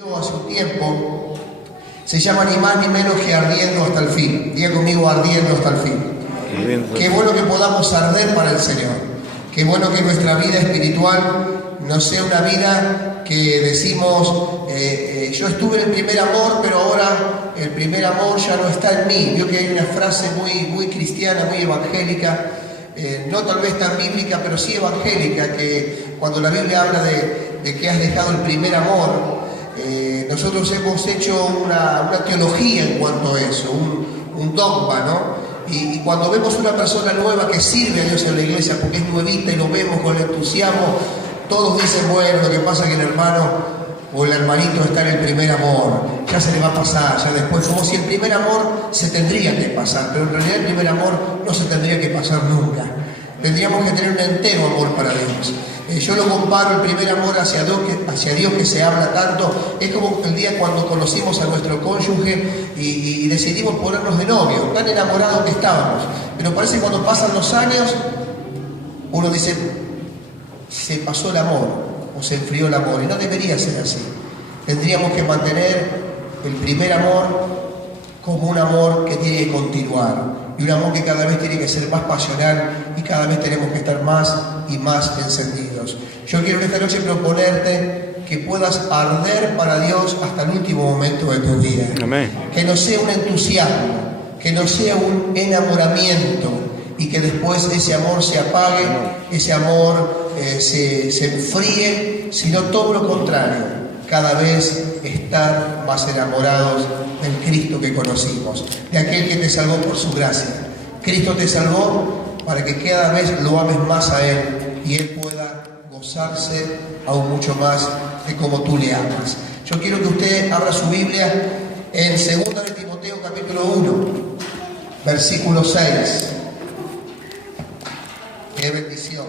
Hace un tiempo se llama ni más ni menos que ardiendo hasta el fin. Diga conmigo, ardiendo hasta el fin. Qué bueno que podamos arder para el Señor. Qué bueno que nuestra vida espiritual no sea una vida que decimos yo estuve en el primer amor, pero ahora el primer amor ya no está en mí. Veo que hay una frase muy cristiana, muy evangélica, no tal vez tan bíblica, pero sí evangélica, que cuando la Biblia habla de que has dejado el primer amor, nosotros hemos hecho una teología en cuanto a eso, un dogma, ¿no? Y cuando vemos una persona nueva que sirve a Dios en la iglesia porque es nuevita y lo vemos con entusiasmo, todos dicen, bueno, lo que pasa es que el hermano o el hermanito está en el primer amor, ya se le va a pasar, ya después, como si el primer amor se tendría que pasar, pero en realidad el primer amor no se tendría que pasar nunca. Tendríamos que tener un entero amor para Dios. Yo lo comparo, el primer amor hacia Dios que se habla tanto, es como el día cuando conocimos a nuestro cónyuge y decidimos ponernos de novio, tan enamorados que estábamos. Pero parece que cuando pasan los años, uno dice, se pasó el amor o se enfrió el amor, y no debería ser así. Tendríamos que mantener el primer amor como un amor que tiene que continuar, y un amor que cada vez tiene que ser más pasional y cada vez tenemos que estar más y más encendidos. Yo quiero en esta noche proponerte que puedas arder para Dios hasta el último momento de tu vida. Amén. Que no sea un entusiasmo, que no sea un enamoramiento y que después ese amor se apague, ese amor se enfríe, sino todo lo contrario, cada vez estar más enamorados del Cristo que conocimos, de aquel que te salvó por su gracia. Cristo te salvó para que cada vez lo ames más a Él y Él pueda gozarse aún mucho más de como tú le amas. Yo quiero que usted abra su Biblia en 2 de Timoteo capítulo 1, versículo 6. ¡Qué bendición!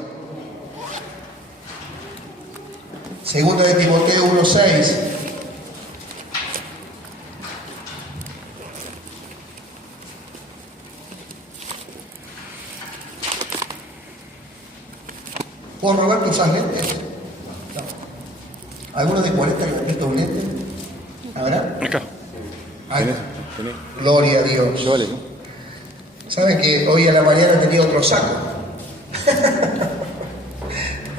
2 de Timoteo 1, 6. ¿Puedo robar tus lentes? No. ¿Alguno de 40 que me presta un lente? ¿Habrá? Acá. Ahí. Gloria a Dios. Vale, ¿no? ¿Saben que hoy a la mañana tenía otro saco?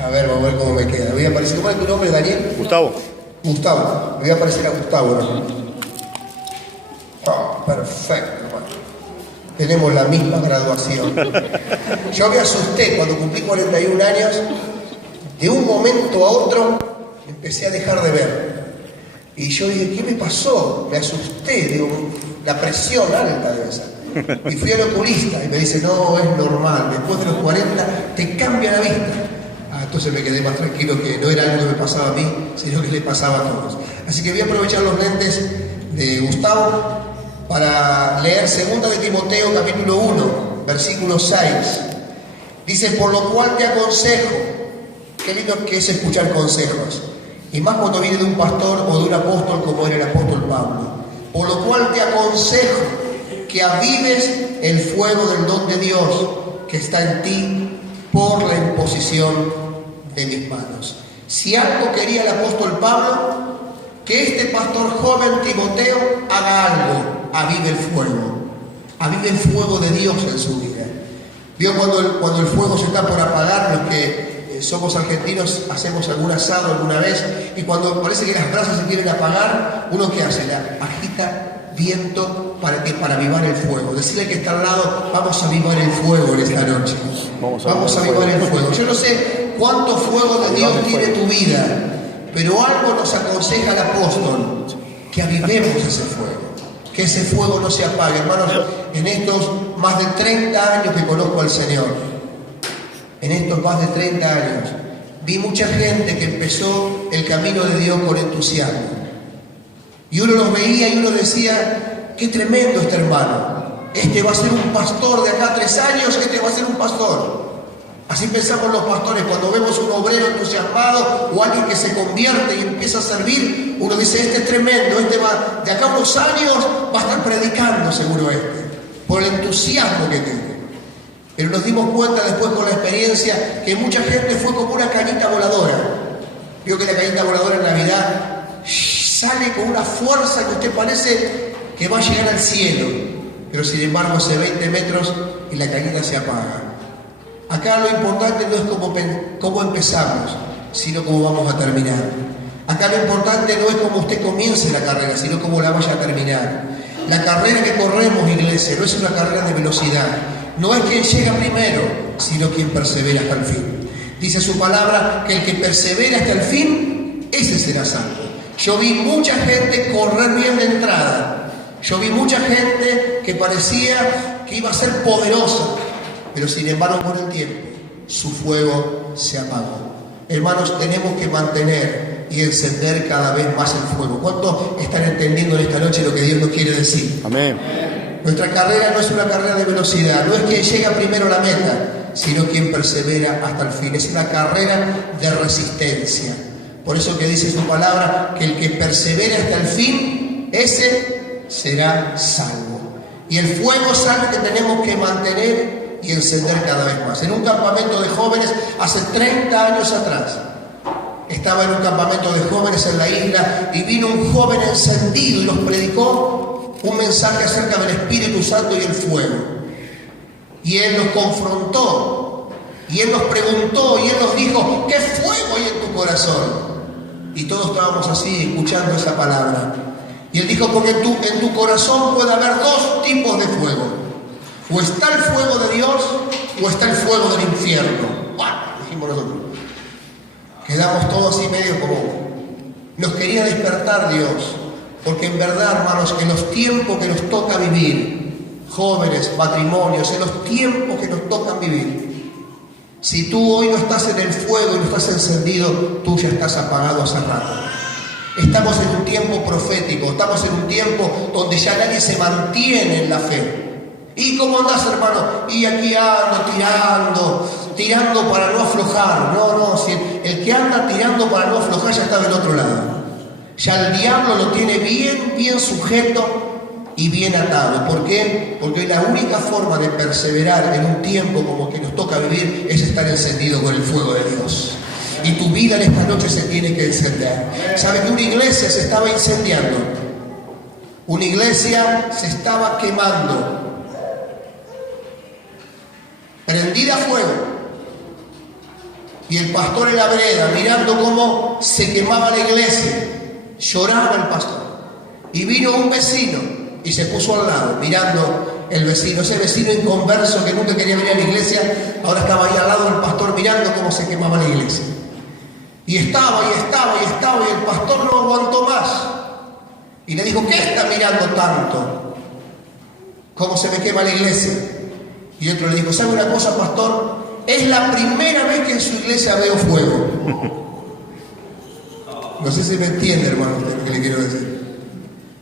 A ver, vamos a ver cómo me queda. Voy a aparecer. ¿Cómo es tu nombre, Daniel? Gustavo. Gustavo. Me voy a aparecer a Gustavo, ¿no? Oh, perfecto, hermano. Tenemos la misma graduación. Yo me asusté cuando cumplí 41 años. De un momento a otro empecé a dejar de ver. Y yo dije, ¿qué me pasó? Me asusté. Digo, la presión alta debe ser. Y fui al oculista y me dice, no, es normal. Después de los 40 te cambia la vista. Entonces me quedé más tranquilo, que no era algo que me pasaba a mí, sino que le pasaba a todos. Así que voy a aprovechar los lentes de Gustavo para leer 2 de Timoteo capítulo 1, versículo 6. Dice, por lo cual te aconsejo, qué lindo que es escuchar consejos, y más cuando viene de un pastor o de un apóstol como era el apóstol Pablo. Por lo cual te aconsejo que avives el fuego del don de Dios que está en ti por la imposición de mis manos. Si algo quería el apóstol Pablo, que este pastor joven Timoteo haga algo, avive el fuego de Dios en su vida. Vio cuando el fuego se está por apagar, los que somos argentinos hacemos algún asado alguna vez, y cuando parece que las brasas se quieren apagar, uno ¿qué hace? La agita viento para avivar el fuego. Decirle que está al lado, vamos a avivar el fuego en esta noche. Vamos a avivar el fuego. Yo no sé cuánto fuego de Dios tiene tu vida, pero algo nos aconseja el apóstol, que avivemos ese fuego, que ese fuego no se apague. Hermanos, en estos más de 30 años que conozco al Señor, en estos más de 30 años, vi mucha gente que empezó el camino de Dios con entusiasmo. Y uno los veía y uno decía, qué tremendo este hermano. Este va a ser un pastor de acá a 3 años, este va a ser un pastor. Así pensamos los pastores, cuando vemos un obrero entusiasmado o alguien que se convierte y empieza a servir, uno dice, este es tremendo, este va, de acá a unos años va a estar predicando seguro por el entusiasmo que tiene. Pero nos dimos cuenta después con la experiencia que mucha gente fue como una cañita voladora. Vio que la cañita voladora en Navidad sale con una fuerza que usted parece que va a llegar al cielo, pero sin embargo hace 20 metros y la caída se apaga. Acá lo importante no es cómo empezamos, sino cómo vamos a terminar. Acá lo importante no es cómo usted comience la carrera, sino cómo la vaya a terminar. La carrera que corremos, iglesia, no es una carrera de velocidad. No es quien llega primero, sino quien persevera hasta el fin. Dice su palabra que el que persevera hasta el fin, ese será salvo. Yo vi mucha gente correr bien de entrada. Yo vi mucha gente que parecía que iba a ser poderosa, pero sin embargo con el tiempo su fuego se apagó. Hermanos, tenemos que mantener y encender cada vez más el fuego. ¿Cuántos están entendiendo en esta noche lo que Dios nos quiere decir? Amén. Nuestra carrera no es una carrera de velocidad, no es quien llega primero a la meta, sino quien persevera hasta el fin. Es una carrera de resistencia. Por eso que dice su palabra, que el que persevere hasta el fin, ese será salvo. Y el fuego es algo que tenemos que mantener y encender cada vez más. En un campamento de jóvenes, hace 30 años atrás, estaba en un campamento de jóvenes en la isla y vino un joven encendido y nos predicó un mensaje acerca del Espíritu Santo y el fuego. Y él nos confrontó, y él nos preguntó, y él nos dijo: ¿qué fuego hay en tu corazón? Y todos estábamos así escuchando esa palabra. Y él dijo: porque en tu corazón puede haber dos tipos de fuego. O está el fuego de Dios, o está el fuego del infierno. ¡Bah! Dijimos nosotros. Quedamos todos así medio como... Nos quería despertar Dios. Porque en verdad, hermanos, en los tiempos que nos toca vivir, jóvenes, matrimonios, en los tiempos que nos tocan vivir, si tú hoy no estás en el fuego y no estás encendido, tú ya estás apagado hace rato. Estamos en un tiempo profético, estamos en un tiempo donde ya nadie se mantiene en la fe. ¿Y cómo andás, hermano? Y aquí ando tirando para no aflojar. No, si el que anda tirando para no aflojar ya está del otro lado. Ya el diablo lo tiene bien sujeto y bien atado. ¿Por qué? Porque la única forma de perseverar en un tiempo como que nos toca vivir es estar encendido con el fuego de Dios. Y tu vida en esta noche se tiene que encender. ¿Sabe que una iglesia se estaba incendiando? Una iglesia se estaba quemando. Prendida a fuego. Y el pastor en la vereda, mirando cómo se quemaba la iglesia, lloraba el pastor. Y vino un vecino y se puso al lado, mirando el vecino, ese vecino inconverso que nunca quería venir a la iglesia, ahora estaba ahí al lado del pastor mirando cómo se quemaba la iglesia. Y estaba, y el pastor no aguantó más. Y le dijo: ¿qué está mirando tanto? ¿Cómo se me quema la iglesia? Y otro le dijo: ¿sabe una cosa, pastor? Es la primera vez que en su iglesia veo fuego. No sé si me entiende, hermano, usted lo que le quiero decir.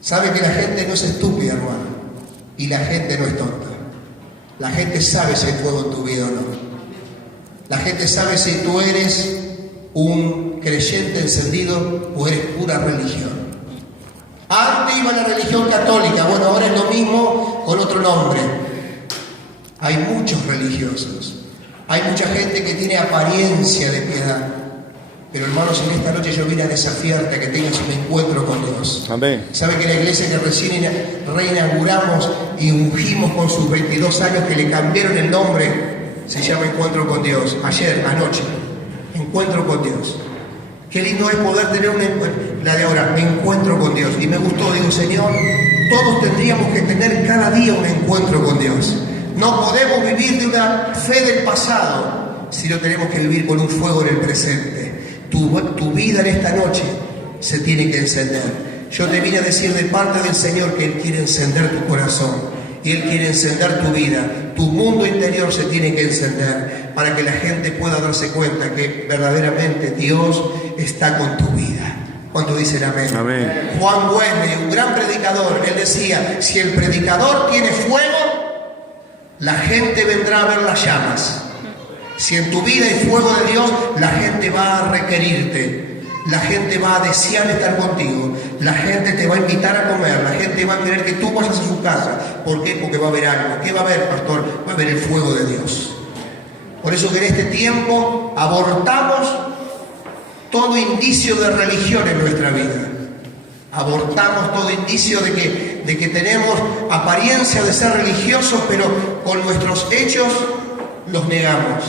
Sabe que la gente no es estúpida, hermano. Y la gente no es tonta. La gente sabe si hay fuego en tu vida o no. La gente sabe si tú eres un creyente encendido o eres pura religión. Antes iba la religión católica, bueno, ahora es lo mismo con otro nombre. Hay muchos religiosos, hay mucha gente que tiene apariencia de piedad, pero hermanos, en esta noche yo vine a desafiarte a que tengas un encuentro con Dios. Amén. ¿Sabe que la iglesia que recién reinauguramos y ungimos con sus 22 años, que le cambiaron el nombre, se llama Encuentro con Dios? Ayer, anoche, Encuentro con Dios. Qué lindo es poder tener la de ahora, encuentro con Dios. Y me gustó, digo: Señor, todos tendríamos que tener cada día un encuentro con Dios. No podemos vivir de una fe del pasado, sino tenemos que vivir con un fuego en el presente. Tu vida en esta noche se tiene que encender. Yo te vine a decir de parte del Señor que Él quiere encender tu corazón. Y Él quiere encender tu vida. Tu mundo interior se tiene que encender para que la gente pueda darse cuenta que verdaderamente Dios está con tu vida. ¿Cuánto dicen amén? Amén. Juan Wesley, un gran predicador, él decía: si el predicador tiene fuego, la gente vendrá a ver las llamas. Si en tu vida hay fuego de Dios, la gente va a requerirte. La gente va a desear estar contigo. La gente te va a invitar a comer. La gente va a querer que tú vayas a su casa. ¿Por qué? Porque va a haber algo. ¿Qué va a haber, pastor? Va a haber el fuego de Dios. Por eso que en este tiempo abortamos todo indicio de religión en nuestra vida. Abortamos todo indicio de que tenemos apariencia de ser religiosos, pero con nuestros hechos los negamos.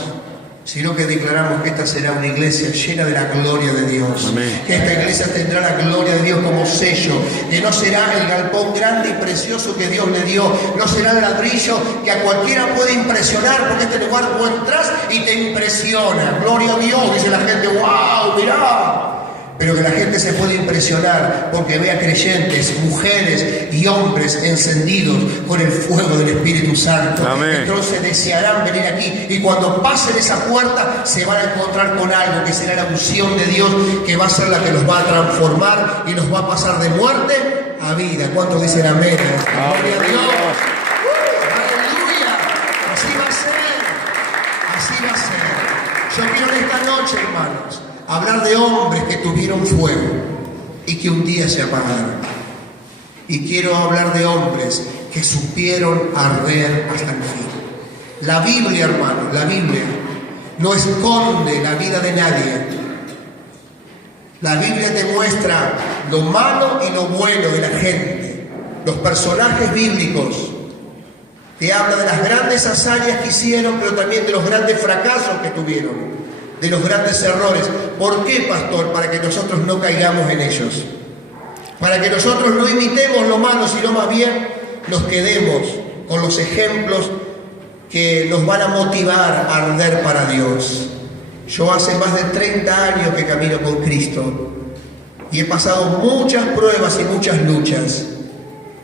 Sino que declaramos que esta será una iglesia llena de la gloria de Dios. Amén. Que esta iglesia tendrá la gloria de Dios como sello, que no será el galpón grande y precioso que Dios le dio, no será el ladrillo que a cualquiera puede impresionar, porque este lugar tú entras y te impresiona. Gloria a Dios, dice la gente, wow, mirá. Pero que la gente se puede impresionar porque vea creyentes, mujeres y hombres encendidos con el fuego del Espíritu Santo. Amén. Entonces desearán venir aquí, y cuando pasen esa puerta se van a encontrar con algo que será la unción de Dios, que va a ser la que los va a transformar y los va a pasar de muerte a vida. ¿Cuántos dicen amén? Gloria a Dios. ¡Aleluya! Así va a ser. Así va a ser. Yo quiero en esta noche, hermanos, hablar de hombres que tuvieron fuego y que un día se apagaron. Y quiero hablar de hombres que supieron arder hasta el fin. La Biblia, hermano, la Biblia no esconde la vida de nadie. La Biblia te muestra lo malo y lo bueno de la gente. Los personajes bíblicos te hablan de las grandes hazañas que hicieron, pero también de los grandes fracasos que tuvieron, de los grandes errores. ¿Por qué, pastor? Para que nosotros no caigamos en ellos. Para que nosotros no imitemos lo malo, sino más bien nos quedemos con los ejemplos que nos van a motivar a arder para Dios. Yo hace más de 30 años que camino con Cristo y he pasado muchas pruebas y muchas luchas.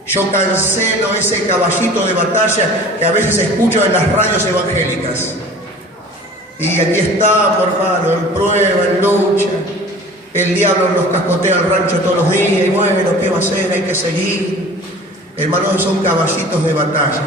Yo cancelo ese caballito de batalla que a veces escucho en las radios evangélicas. Y aquí estamos, hermano, en prueba, en lucha. El diablo nos cascotea el rancho todos los días y bueno, ¿qué va a hacer? Hay que seguir. Hermanos, son caballitos de batalla.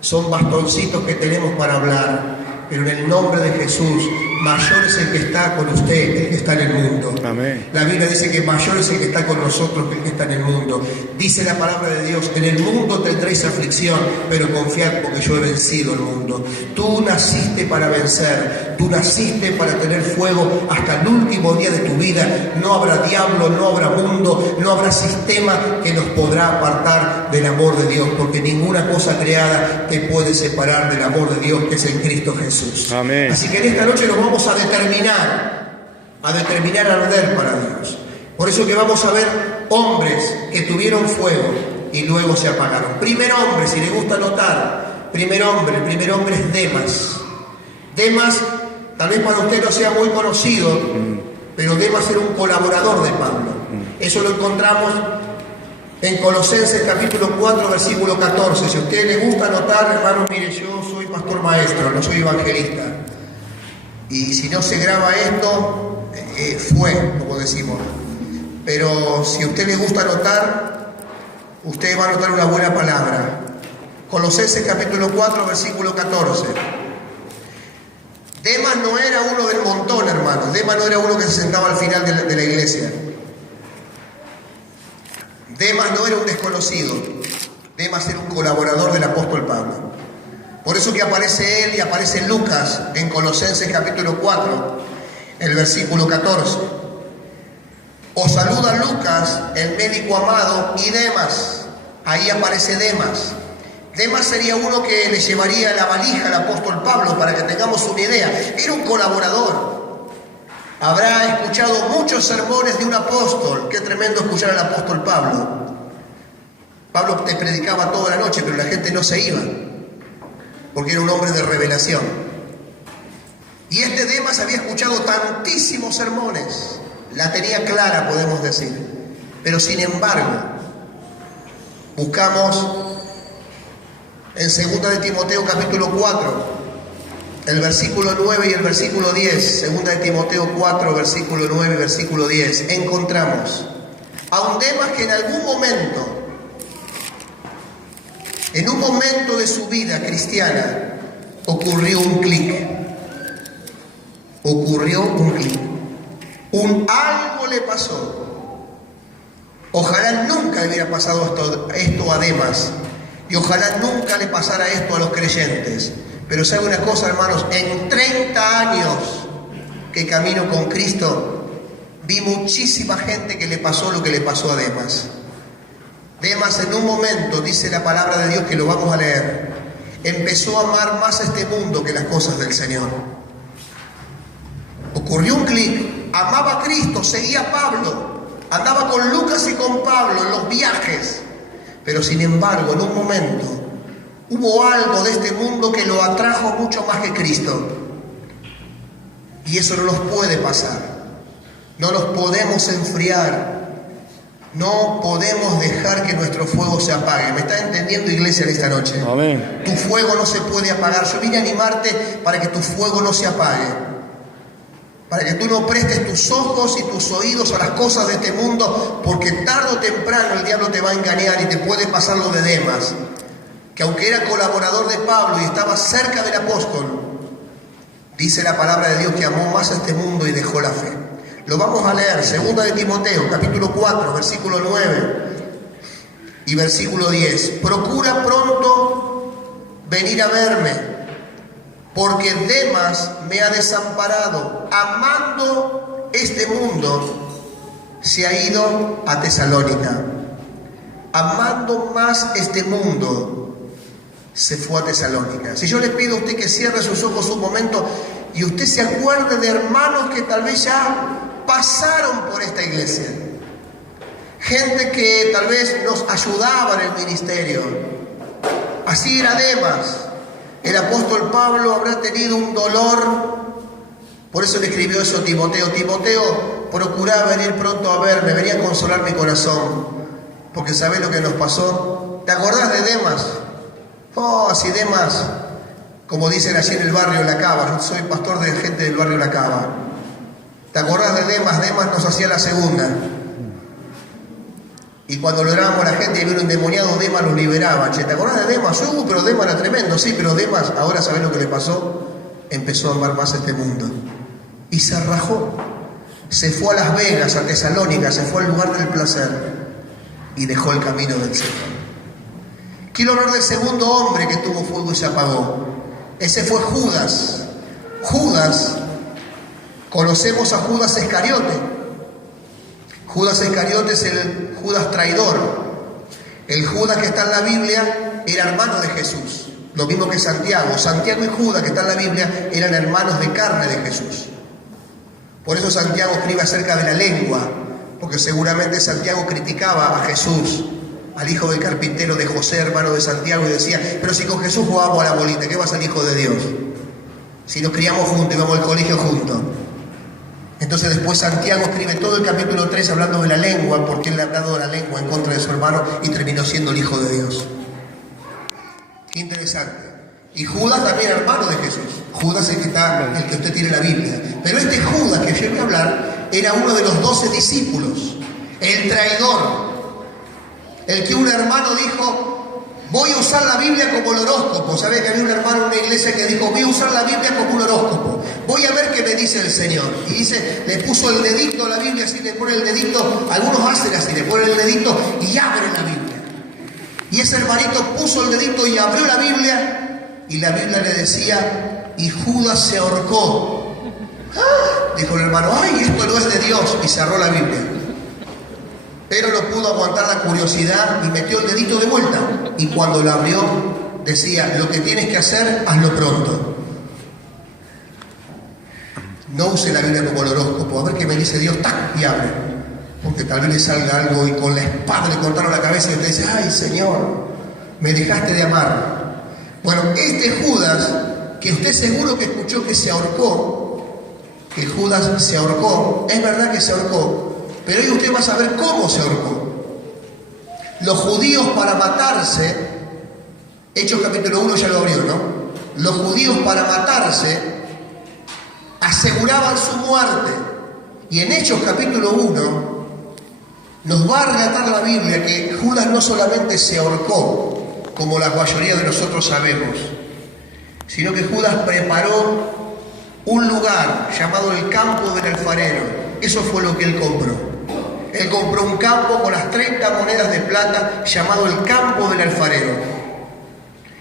Son bastoncitos que tenemos para hablar. Pero en el nombre de Jesús, mayor es el que está con usted, el que está en el mundo. Amén. La Biblia dice que mayor es el que está con nosotros que el que está en el mundo. Dice la palabra de Dios, en el mundo tendréis aflicción, pero confiad porque yo he vencido el mundo. Tú naciste para vencer, tú naciste para tener fuego hasta el último día de tu vida. No habrá diablo, no habrá mundo, no habrá sistema que nos podrá apartar del amor de Dios, porque ninguna cosa creada te puede separar del amor de Dios que es en Cristo Jesús. Amén. Así que en esta noche nos vamos a determinar a arder para Dios. Por eso que vamos a ver hombres que tuvieron fuego y luego se apagaron. Primer hombre, si le gusta notar, el primer hombre es Demas. Demas, tal vez para usted no sea muy conocido, pero Demas era un colaborador de Pablo. Eso lo encontramos en Colosenses capítulo 4, versículo 14. Si a usted le gusta anotar, hermano, mire, yo soy pastor maestro, no soy evangelista. Y si no se graba esto, como decimos. Pero si a usted le gusta anotar, usted va a anotar una buena palabra. Colosenses capítulo 4, versículo 14. Demas no era uno del montón, hermano. Demas no era uno que se sentaba al final de la iglesia. Demas no era un desconocido. Demas era un colaborador del apóstol Pablo. Por eso que aparece él y aparece Lucas en Colosenses capítulo 4, el versículo 14. Os saluda Lucas, el médico amado, y Demas. Ahí aparece Demas. Demas sería uno que le llevaría la valija al apóstol Pablo, para que tengamos una idea. Era un colaborador. Habrá escuchado muchos sermones de un apóstol. Qué tremendo escuchar al apóstol Pablo. Pablo te predicaba toda la noche, pero la gente no se iba, porque era un hombre de revelación. Y este Demas había escuchado tantísimos sermones, la tenía clara, podemos decir. Pero sin embargo, buscamos en 2 de Timoteo capítulo 4, el versículo 9 y el versículo 10. 2 de Timoteo 4, versículo 9 y versículo 10. Encontramos a un Demas que en algún momento, en un momento de su vida cristiana, ocurrió un clic. Algo le pasó. Ojalá nunca le hubiera pasado esto a Demas. Y ojalá nunca le pasara esto a los creyentes. Pero sabe una cosa, hermanos, en 30 años que camino con Cristo, vi muchísima gente que le pasó lo que le pasó a Demas. Demas en un momento, dice la palabra de Dios que lo vamos a leer, empezó a amar más este mundo que las cosas del Señor. Ocurrió un clic, amaba a Cristo, seguía a Pablo, andaba con Lucas y con Pablo en los viajes, pero sin embargo en un momento hubo algo de este mundo que lo atrajo mucho más que Cristo. Y eso no nos puede pasar, no nos podemos enfriar, no podemos dejar que nuestro fuego se apague. ¿Me está entendiendo, iglesia, en esta noche? Amén. Tu fuego no se puede apagar. Yo vine a animarte para que tu fuego no se apague, para que tú no prestes tus ojos y tus oídos a las cosas de este mundo, porque tarde o temprano el diablo te va a engañar y te puede pasar lo de Demas, que aunque era colaborador de Pablo y estaba cerca del apóstol, dice la palabra de Dios que amó más a este mundo y dejó la fe. Lo vamos a leer, 2 de Timoteo, capítulo 4, versículo 9 y versículo 10. Procura pronto venir a verme, porque Demas me ha desamparado, amando este mundo, se ha ido a Tesalónica. Amando más este mundo, se fue a Tesalónica. Si yo le pido a usted que cierre sus ojos un momento y usted se acuerde de hermanos que tal vez ya pasaron por esta iglesia, gente que tal vez nos ayudaba en el ministerio. Así era Demas. El apóstol Pablo habrá tenido un dolor, por eso le escribió eso a Timoteo. Timoteo, procurá venir pronto a verme, venía a consolar mi corazón, porque ¿sabés lo que nos pasó? ¿Te acordás de Demas? Oh, si Demas, como dicen allí en el barrio La Cava, yo soy pastor de gente del barrio La Cava. ¿Te acordás de Demas? Demas nos hacía la segunda. Y cuando lográbamos la gente y vino un endemoniado, Demas los liberaba. Che, ¿te acordás de Demas? Pero Demas era tremendo. Sí, pero Demas, ahora ¿sabés lo que le pasó? Empezó a amar más este mundo. Y se rajó. Se fue a Las Vegas, a Tesalónica, se fue al lugar del placer. Y dejó el camino del Señor. Quiero hablar del segundo hombre que tuvo fuego y se apagó. Ese fue Judas. Judas, conocemos a Judas Iscariote. Judas Iscariote es el Judas traidor. El Judas que está en la Biblia era hermano de Jesús. Lo mismo que Santiago. Santiago y Judas que está en la Biblia eran hermanos de carne de Jesús. Por eso Santiago escribe acerca de la lengua, porque seguramente Santiago criticaba a Jesús, al hijo del carpintero de José, hermano de Santiago, y decía, pero si con Jesús jugábamos a la bolita, ¿qué va a ser hijo de Dios? Si nos criamos juntos, íbamos al colegio juntos. Entonces después Santiago escribe todo el capítulo 3 hablando de la lengua, porque él le ha dado la lengua en contra de su hermano y terminó siendo el hijo de Dios. Qué interesante. Y Judas también era hermano de Jesús. Judas es el que usted tiene en la Biblia. Pero este Judas que yo voy a hablar era uno de los 12 discípulos, el traidor, el que un hermano dijo, voy a usar la Biblia como el horóscopo. ¿Sabe que había un hermano en una iglesia que dijo, voy a usar la Biblia como un horóscopo? Voy a ver qué me dice el Señor. Y dice, le puso el dedito a la Biblia, así le pone el dedito, algunos hacen así, le ponen el dedito y abren la Biblia. Y ese hermanito puso el dedito y abrió la Biblia, y la Biblia le decía, y Judas se ahorcó. ¡Ah! Dijo el hermano, ay, esto no es de Dios, y cerró la Biblia. Pero no pudo aguantar la curiosidad y metió el dedito de vuelta. Y cuando lo abrió, decía, lo que tienes que hacer, hazlo pronto. No use la Biblia como el horóscopo, a ver qué me dice Dios, ¡tac! Y abre. Porque tal vez le salga algo y con la espada le cortaron la cabeza y usted dice, ay Señor, me dejaste de amar. Bueno, este Judas, que usted seguro que escuchó que se ahorcó, que Judas se ahorcó, es verdad que se ahorcó, pero hoy usted va a saber cómo se ahorcó. Los judíos para matarse, Hechos capítulo 1 ya lo abrió, ¿no? Los judíos para matarse aseguraban su muerte. Y en Hechos capítulo 1 nos va a relatar la Biblia que Judas no solamente se ahorcó, como la mayoría de nosotros sabemos, sino que Judas preparó un lugar llamado el campo del alfarero. Eso fue lo que él compró. Él compró un campo con las 30 monedas de plata llamado el campo del alfarero.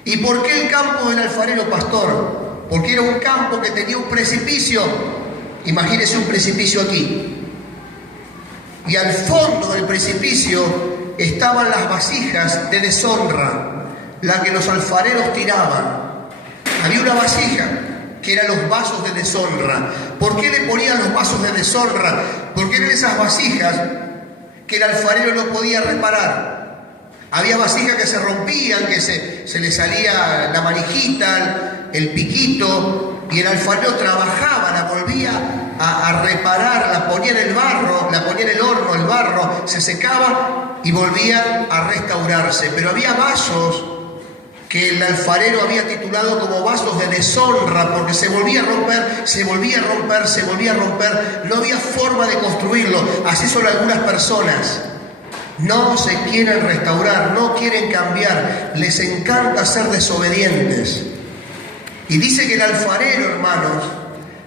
¿Y por qué el campo del alfarero, pastor? Porque era un campo que tenía un precipicio. Imagínese un precipicio aquí. y al fondo del precipicio estaban las vasijas de deshonra, las que los alfareros tiraban. Había una vasija que eran los vasos de deshonra. ¿Por qué le ponían los vasos de deshonra? Porque eran esas vasijas que el alfarero no podía reparar. Había vasijas que se rompían, que se le salía la manijita, el piquito, y el alfarero trabajaba, la volvía a reparar, la ponía en el barro, la ponía en el horno, el barro se secaba y volvía a restaurarse. Pero había vasos que el alfarero había titulado como vasos de deshonra, porque se volvía a romper, se volvía a romper, se volvía a romper, no había forma de construirlo. Así son algunas personas. No se quieren restaurar, no quieren cambiar, les encanta ser desobedientes. Y dice que el alfarero, hermanos,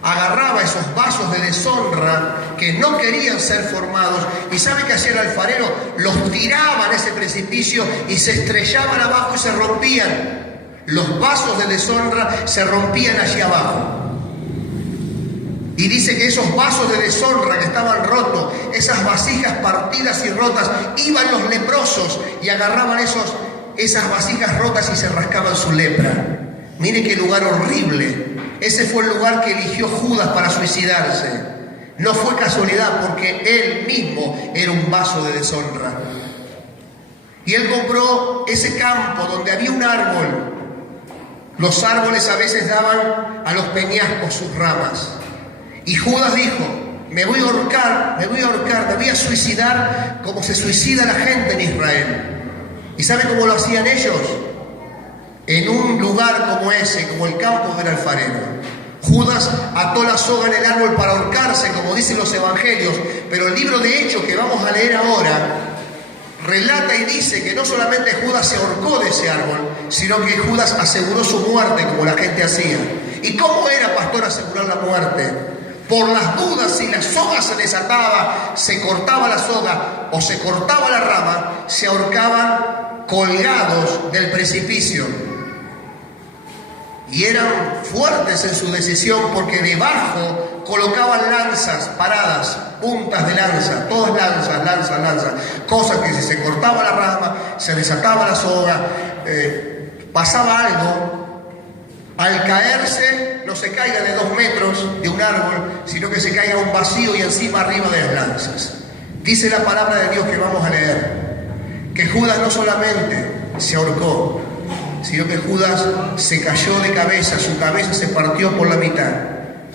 agarraba esos vasos de deshonra que no querían ser formados, y ¿sabe qué hacía el alfarero? Los tiraba en ese precipicio y se estrellaban abajo y se rompían. Los vasos de deshonra se rompían allí abajo. Y dice que esos vasos de deshonra que estaban rotos, esas vasijas partidas y rotas, iban los leprosos y agarraban esas vasijas rotas y se rascaban su lepra. Mire qué lugar horrible. Ese fue el lugar que eligió Judas para suicidarse. No fue casualidad, porque él mismo era un vaso de deshonra. Y él compró ese campo donde había un árbol. Los árboles a veces daban a los peñascos sus ramas. Y Judas dijo: me voy a ahorcar, me voy a suicidar como se suicida la gente en Israel. ¿Y sabe cómo lo hacían ellos? En un lugar como ese, como el campo del alfarero. Judas ató la soga en el árbol para ahorcarse, como dicen los evangelios, pero el libro de Hechos que vamos a leer ahora relata y dice que no solamente Judas se ahorcó de ese árbol, sino que Judas aseguró su muerte, como la gente hacía. ¿Y cómo era, pastor, asegurar la muerte? Por las dudas, si la soga se desataba, se cortaba la soga o se cortaba la rama, se ahorcaban colgados del precipicio. Y eran fuertes en su decisión, porque debajo colocaban lanzas paradas, puntas de lanza, todas lanzas, cosas que si se cortaba la rama, se desataba la soga, pasaba algo, al caerse no se caiga de 2 metros de un árbol, sino que se caiga a un vacío y encima arriba de las lanzas. Dice la palabra de Dios que vamos a leer, que Judas no solamente se ahorcó, sino que Judas se cayó de cabeza, su cabeza se partió por la mitad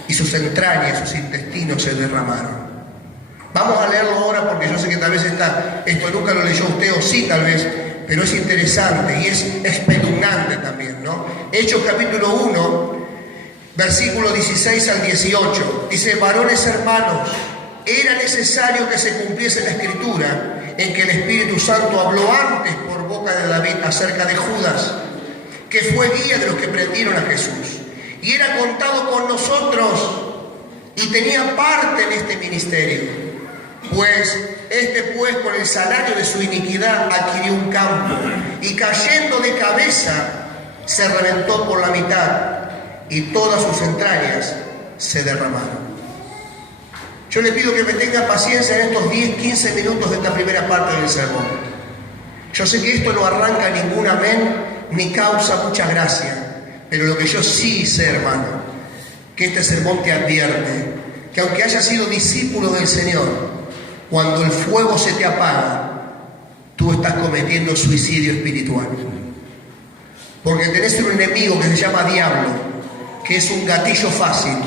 y sus entrañas, sus intestinos se derramaron. Vamos a leerlo ahora, porque yo sé que tal vez esto nunca lo leyó usted, o sí tal vez, pero es interesante y es espeluznante también, ¿no? Hechos capítulo 1, versículo 16 al 18, dice: varones hermanos, era necesario que se cumpliese la escritura en que el Espíritu Santo habló antes por boca de David acerca de Judas, que fue guía de los que prendieron a Jesús, y era contado con nosotros y tenía parte en este ministerio, pues por el salario de su iniquidad adquirió un campo, y cayendo de cabeza se reventó por la mitad, y todas sus entrañas se derramaron. Yo le pido que me tenga paciencia en estos 10-15 minutos de esta primera parte del sermón. Yo sé que esto no arranca ningún amén, ni causa mucha gracia, pero lo que yo sí sé, hermano, que este sermón te advierte que aunque hayas sido discípulo del Señor, cuando el fuego se te apaga, tú estás cometiendo suicidio espiritual. Porque tenés un enemigo que se llama diablo, que es un gatillo fácil.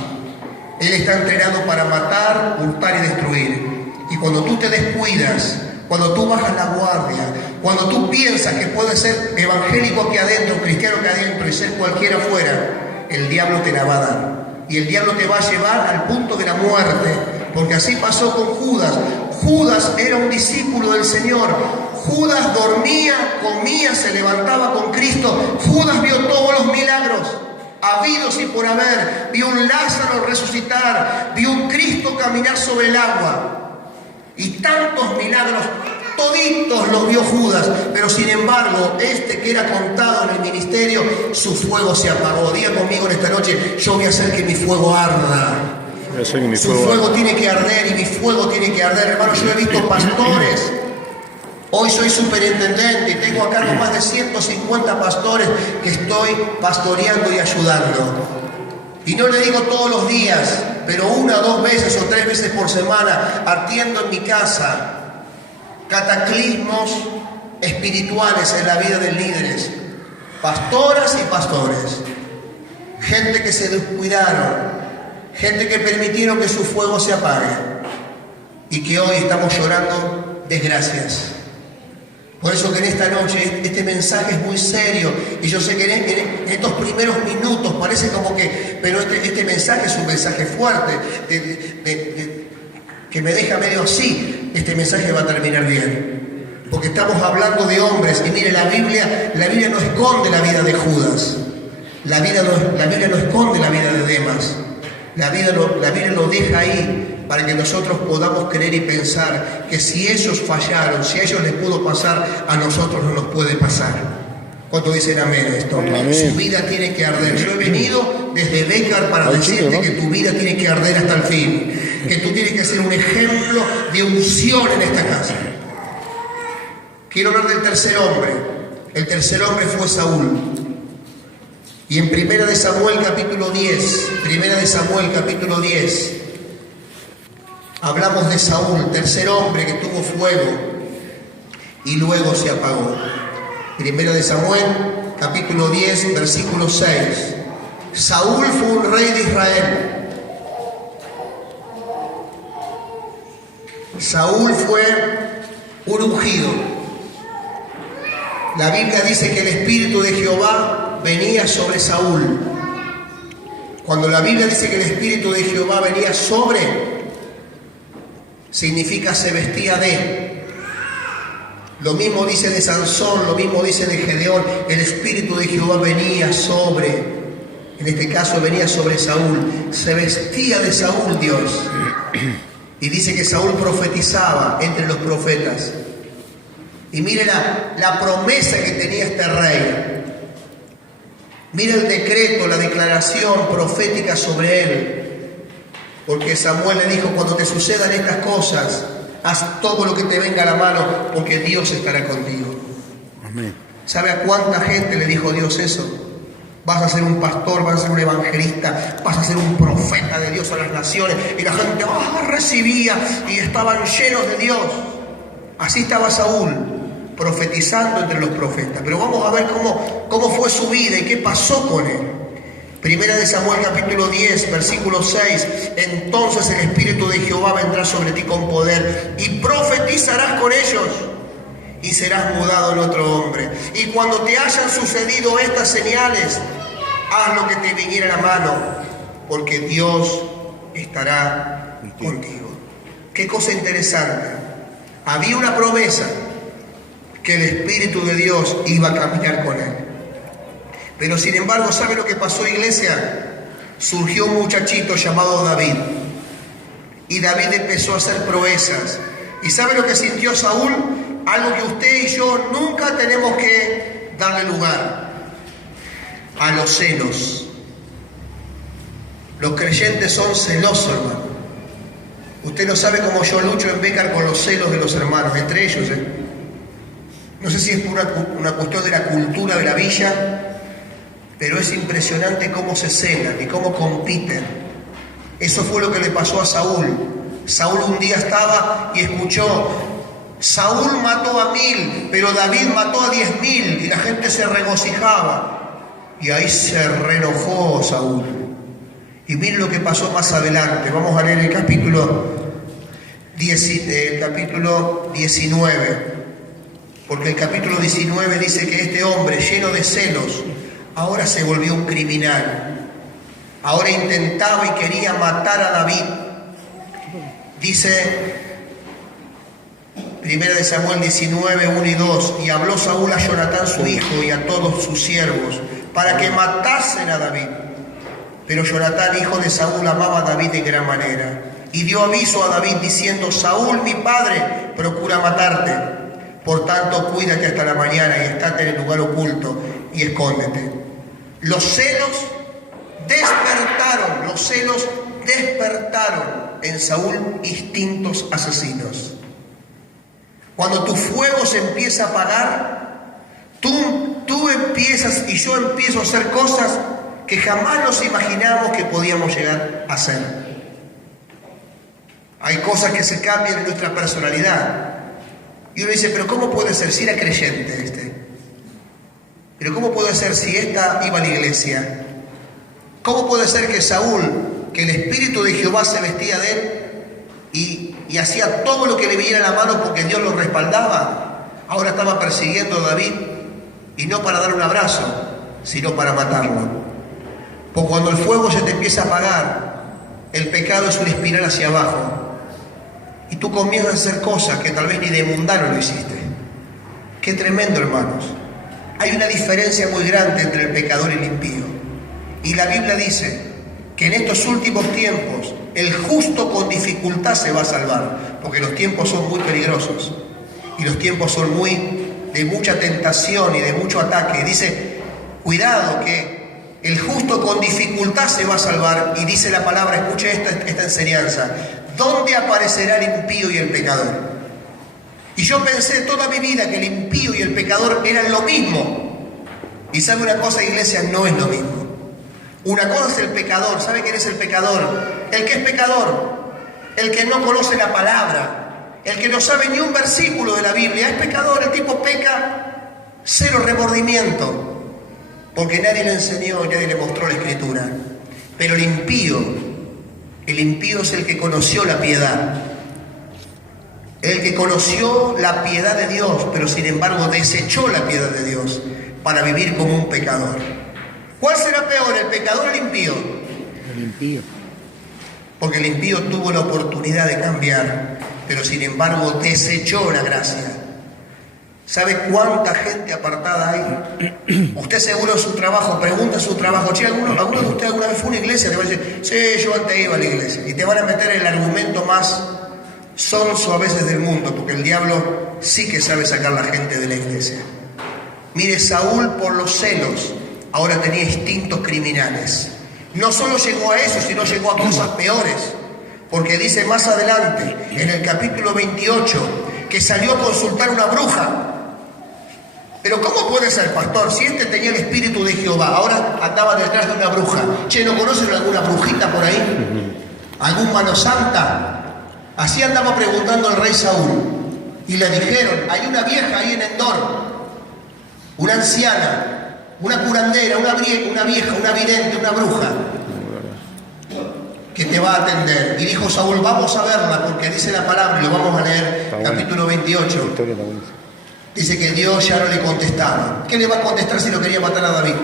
Él está entrenado para matar, hurtar y destruir. Y cuando tú te descuidas, cuando tú bajas la guardia, cuando tú piensas que puedes ser evangélico aquí adentro, cristiano aquí adentro y ser cualquiera afuera, el diablo te la va a dar. Y el diablo te va a llevar al punto de la muerte, porque así pasó con Judas. Judas era un discípulo del Señor. Judas dormía, comía, se levantaba con Cristo. Judas vio todos los milagros habidos y por haber. Vio un Lázaro resucitar, vio un Cristo caminar sobre el agua. Y tantos milagros, toditos los vio Judas, pero sin embargo, este que era contado en el ministerio, su fuego se apagó. Diga conmigo en esta noche: yo voy a hacer que mi fuego arda. Su fuego tiene que arder y mi fuego tiene que arder. Hermano, yo he visto pastores. Hoy soy superintendente y tengo a cargo más de 150 pastores que estoy pastoreando y ayudando. Y no le digo todos los días, pero 1 o 2 veces o 3 veces por semana atiendo en mi casa cataclismos espirituales en la vida de líderes, pastoras y pastores, gente que se descuidaron, gente que permitieron que su fuego se apague y que hoy estamos llorando desgracias. Por eso que en esta noche este mensaje es muy serio y yo sé que en estos primeros minutos parece como que, pero este mensaje es un mensaje fuerte, que me deja medio así. Este mensaje va a terminar bien, porque estamos hablando de hombres y mire, la Biblia no esconde la vida de Judas, la Biblia no esconde la vida de Demas, la Biblia lo deja ahí para que nosotros podamos creer y pensar que si ellos fallaron, si a ellos les pudo pasar, a nosotros no nos puede pasar. ¿Cuántos dicen amén a esto? Amén. Su vida tiene que arder. Yo he venido desde Becar para decirte que tu vida tiene que arder hasta el fin, que tú tienes que ser un ejemplo de unción en esta casa. Quiero hablar del tercer hombre. El tercer hombre fue Saúl. Y en 1 de Samuel capítulo 10, hablamos de Saúl, tercer hombre que tuvo fuego y luego se apagó. 1 de Samuel capítulo 10, versículo 6. Saúl fue un rey de Israel. Saúl fue un ungido. La Biblia dice que el Espíritu de Jehová venía sobre Saúl. Cuando la Biblia dice que el Espíritu de Jehová venía sobre, significa se vestía de. Lo mismo dice de Sansón, lo mismo dice de Gedeón. El Espíritu de Jehová venía sobre, en este caso venía sobre Saúl. Se vestía de Saúl Dios. Y dice que Saúl profetizaba entre los profetas. Y mire la promesa que tenía este rey. Mira el decreto, la declaración profética sobre él. Porque Samuel le dijo, cuando te sucedan estas cosas, haz todo lo que te venga a la mano, porque Dios estará contigo. Amén. ¿Sabe a cuánta gente le dijo Dios eso? Vas a ser un pastor, vas a ser un evangelista, vas a ser un profeta de Dios a las naciones. Y la gente recibía y estaban llenos de Dios. Así estaba Saúl, profetizando entre los profetas. Pero vamos a ver cómo fue su vida y qué pasó con él. 1 de Samuel capítulo 10, versículo 6. Entonces el Espíritu de Jehová vendrá sobre ti con poder y profetizarás con ellos y serás mudado en otro hombre. Y cuando te hayan sucedido estas señales, haz lo que te viniera a la mano, porque Dios estará contigo. Qué cosa interesante. Había una promesa que el Espíritu de Dios iba a caminar con él. Pero sin embargo, ¿sabe lo que pasó, iglesia? Surgió un muchachito llamado David. Y David empezó a hacer proezas. ¿Y sabe lo que sintió Saúl? Algo que usted y yo nunca tenemos que darle lugar. A los celos. Los creyentes son celosos, hermano. Usted no sabe cómo yo lucho en Becar con los celos de los hermanos, entre ellos. No sé si es por una cuestión de la cultura de la villa, pero es impresionante cómo se celan y cómo compiten. Eso fue lo que le pasó a Saúl. Saúl un día estaba y escuchó, Saúl mató a 1000, pero David mató a 10.000, y la gente se regocijaba. Y ahí se reenojó Saúl. Y miren lo que pasó más adelante. Vamos a leer el capítulo 19. Porque el capítulo 19 dice que este hombre, lleno de celos, ahora se volvió un criminal. Ahora intentaba y quería matar a David. Dice 1 de Samuel 19, 1 y 2. Y habló Saúl a Jonatán su hijo y a todos sus siervos para que matasen a David. Pero Jonatán, hijo de Saúl, amaba a David de gran manera. Y dio aviso a David diciendo, Saúl, mi padre, procura matarte. Por tanto, cuídate hasta la mañana y estate en el lugar oculto y escóndete. Los celos despertaron, los celos despertaron en Saúl instintos asesinos. Cuando tu fuego se empieza a apagar, tú empiezas y yo empiezo a hacer cosas que jamás nos imaginamos que podíamos llegar a hacer. Hay cosas que se cambian en nuestra personalidad. Y uno dice, pero ¿cómo puede ser si era creyente este? Pero ¿cómo puede ser si esta iba a la iglesia? ¿Cómo puede ser que Saúl, que el Espíritu de Jehová se vestía de él y hacía todo lo que le viniera a la mano porque Dios lo respaldaba, ahora estaba persiguiendo a David, y no para dar un abrazo, sino para matarlo? Porque cuando el fuego se te empieza a apagar, el pecado es una espiral hacia abajo, y tú comienzas a hacer cosas que tal vez ni de mundano lo hiciste. Qué tremendo, hermanos. Hay una diferencia muy grande entre el pecador y el impío. Y la Biblia dice que en estos últimos tiempos el justo con dificultad se va a salvar, porque los tiempos son muy peligrosos y los tiempos son de mucha tentación y de mucho ataque. Y dice, cuidado, que el justo con dificultad se va a salvar. Y dice la palabra, escuche esta enseñanza: ¿dónde aparecerá el impío y el pecador? Y yo pensé toda mi vida que el impío y el pecador eran lo mismo. Y sabe una cosa, iglesia, no es lo mismo. Una cosa es el pecador. ¿Sabe quién es el pecador? El que es pecador, el que no conoce la palabra, el que no sabe ni un versículo de la Biblia, es pecador. El tipo peca, cero remordimiento, porque nadie le enseñó, nadie le mostró la Escritura. Pero el impío es el que conoció la piedad, el que conoció la piedad de Dios, pero sin embargo desechó la piedad de Dios para vivir como un pecador. ¿Cuál será peor, el pecador o el impío? El impío. Porque el impío tuvo la oportunidad de cambiar, pero sin embargo desechó la gracia. ¿Sabe cuánta gente apartada hay? Usted seguro en su trabajo, pregunta en su trabajo, che, ¿alguno de ustedes alguna vez fue a una iglesia? Te va a decir, sí, yo antes iba a la iglesia. Y te van a meter el argumento más sonso a veces del mundo, porque el diablo sí que sabe sacar a la gente de la iglesia. Mire, Saúl, por los celos, ahora tenía instintos criminales. No solo llegó a eso, sino llegó a cosas peores. Porque dice más adelante, en el capítulo 28, que salió a consultar una bruja. Pero ¿cómo puede ser, pastor? Si este tenía el Espíritu de Jehová, ahora andaba detrás de una bruja. Che, ¿no conocen alguna brujita por ahí? ¿Algún mano santa? Así andaba preguntando el rey Saúl. Y le dijeron, hay una vieja ahí en Endor, una anciana, una curandera, una vieja, una vidente, una bruja, que te va a atender. Y dijo Saúl, vamos a verla, porque dice la palabra, y lo vamos a leer, capítulo 28. Dice que Dios ya no le contestaba. ¿Qué le va a contestar si lo quería matar a David?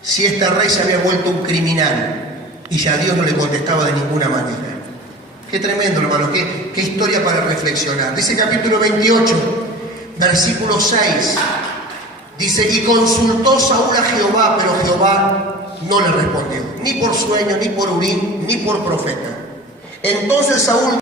Si este rey se había vuelto un criminal y ya Dios no le contestaba de ninguna manera. Qué tremendo, hermano, qué historia para reflexionar. Dice capítulo 28, versículo 6. Dice, y consultó Saúl a Jehová, pero Jehová no le respondió, ni por sueño, ni por Urim, ni por profeta. Entonces Saúl